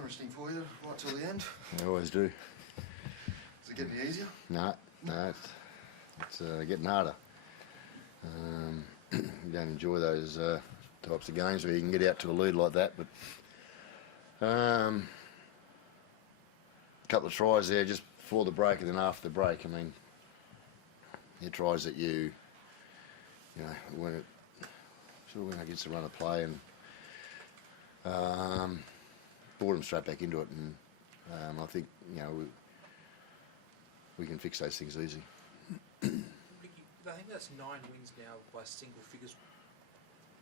interesting for you right till the end. I always do. Is it getting any easier? No, it's getting harder. You don't enjoy those types of games where you can get out to a lead like that, but a couple of tries there just before the break and then after the break. I mean, it tries that you know, when it gets to run a play and brought them straight back into it, and I think, you know, we can fix those things easy. Ricky, I think that's 9 wins now by single figures.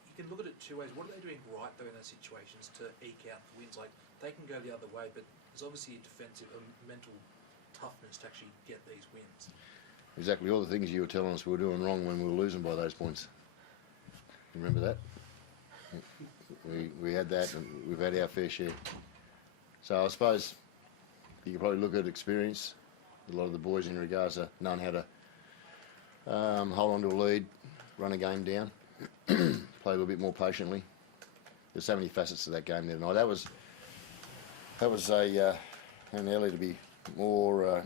You can look at it two ways. What are they doing right though in those situations to eke out the wins? Like, they can go the other way, but there's obviously a defensive, mental toughness to actually get these wins. Exactly all the things you were telling us we were doing wrong when we were losing by those points. Remember that? We had that, and we've had our fair share. So I suppose you could probably look at experience. A lot of the boys in regards to knowing how to hold on to a lead, run a game down, play a little bit more patiently. There's so many facets to that game the other night. That was an Elliott to be more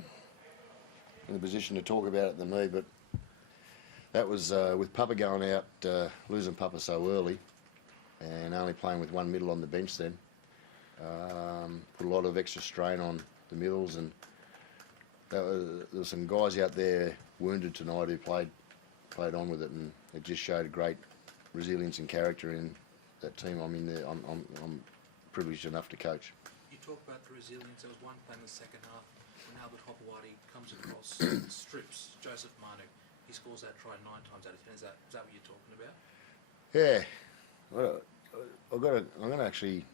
in a position to talk about it than me, but that was with Papa going out, losing Papa so early, and only playing with one middle on the bench then. Put a lot of extra strain on the middles, and there was some guys out there wounded tonight who played on with it, and it just showed great resilience and character in that team. I mean, I'm privileged enough to coach. You talk about the resilience. There was one play in the second half when Albert Hopewadi comes across, strips Joseph Manu. He scores that try 9 times out of 10. Is that what you're talking about? Yeah, well, I'm going to actually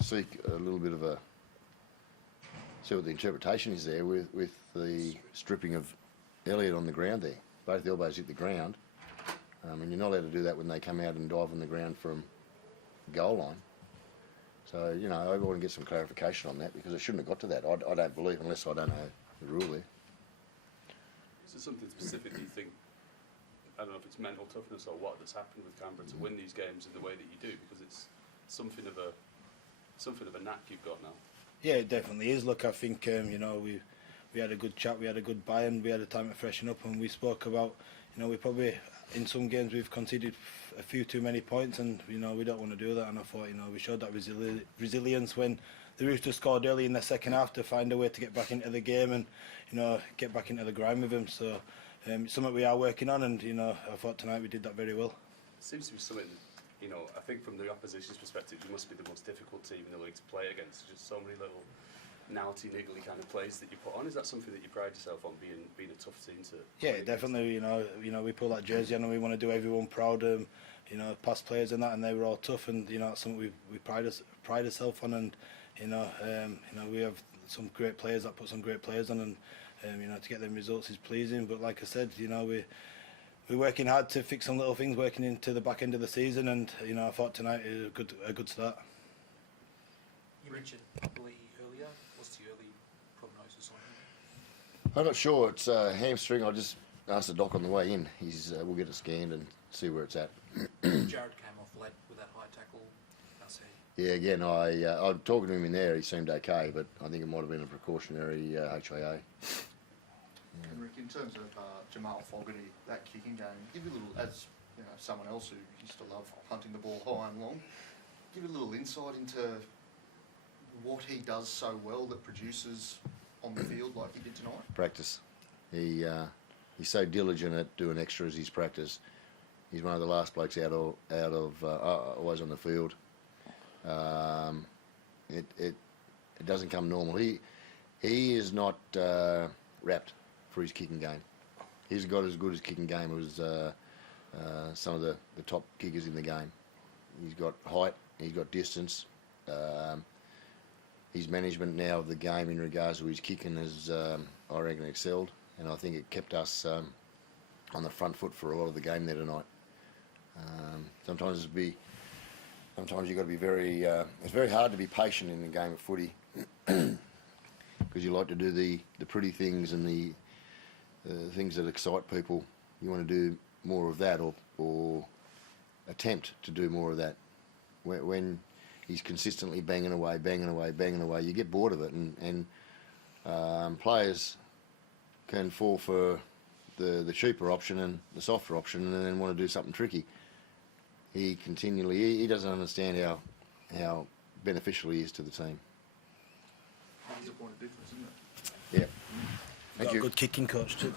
seek a little bit of see what the interpretation is there with the stripping of Elliott on the ground there. Both elbows hit the ground, and you're not allowed to do that when they come out and dive on the ground from goal line. So, you know, I want to get some clarification on that, because it shouldn't have got to that. I don't believe, unless I don't know the rule there. Is there something specific you think, I don't know if it's mental toughness or what, that's happened with Canberra to win these games in the way that you do? Because it's something of a knack you've got now. Yeah, it definitely is. Look, I think you know, we had a good chat, we had a good buy-in, we had a time to freshen up, and we spoke about, you know, we probably in some games we've conceded a few too many points, and you know, we don't want to do that. And I thought, you know, we showed that resilience when the Roosters scored early in the second half to find a way to get back into the game and, you know, get back into the grind with them. So it's something we are working on, and you know, I thought tonight we did that very well. It seems to be something that, you know, I think from the opposition's perspective, you must be the most difficult team in the league to play against. There's just so many little niggly kind of plays that you put on. Is that something that you pride yourself on, being a tough team to? Yeah, definitely. You know, we pull that jersey on and we want to do everyone proud. You know, past players and that, and they were all tough, and you know, it's something we pride ourselves on, and you know, we have some great players that put some great players on, and you know, to get them results is pleasing. But like I said, you know, we're working hard to fix some little things, working into the back end of the season, and you know, I thought tonight is a good start. You mentioned Lee earlier. What's the early prognosis on him? I'm not sure. It's a hamstring. I just asked the doc on the way in. We'll get it scanned and see where it's at. Jared came off late with that high tackle. How's he? Yeah, again, I'm talking to him in there. He seemed okay, but I think it might have been a precautionary HIA. And Rick, in terms of Jamal Fogarty, that kicking game, give you a little, as you know, someone else who used to love hunting the ball high and long, give you a little insight into what he does so well that produces on the field like he did tonight. Practice. He's so diligent at doing extras. He's practice. He's one of the last blokes out of always on the field. It doesn't come normal. He is not wrapped for his kicking game. He's got as good as kicking game as some of the top kickers in the game. He's got height, he's got distance. His management now of the game in regards to his kicking has, I reckon, excelled, and I think it kept us on the front foot for a lot of the game there tonight. Sometimes you've got to be very. It's very hard to be patient in a game of footy because you like to do the pretty things and the things that excite people. You want to do more of that, or attempt to do more of that. When he's consistently banging away. You get bored of it, and players can fall for the cheaper option and the softer option, and then want to do something tricky. He doesn't understand how beneficial he is to the team. He's a point of difference, isn't it? Yeah. Thank Got you. a good kicking coach too.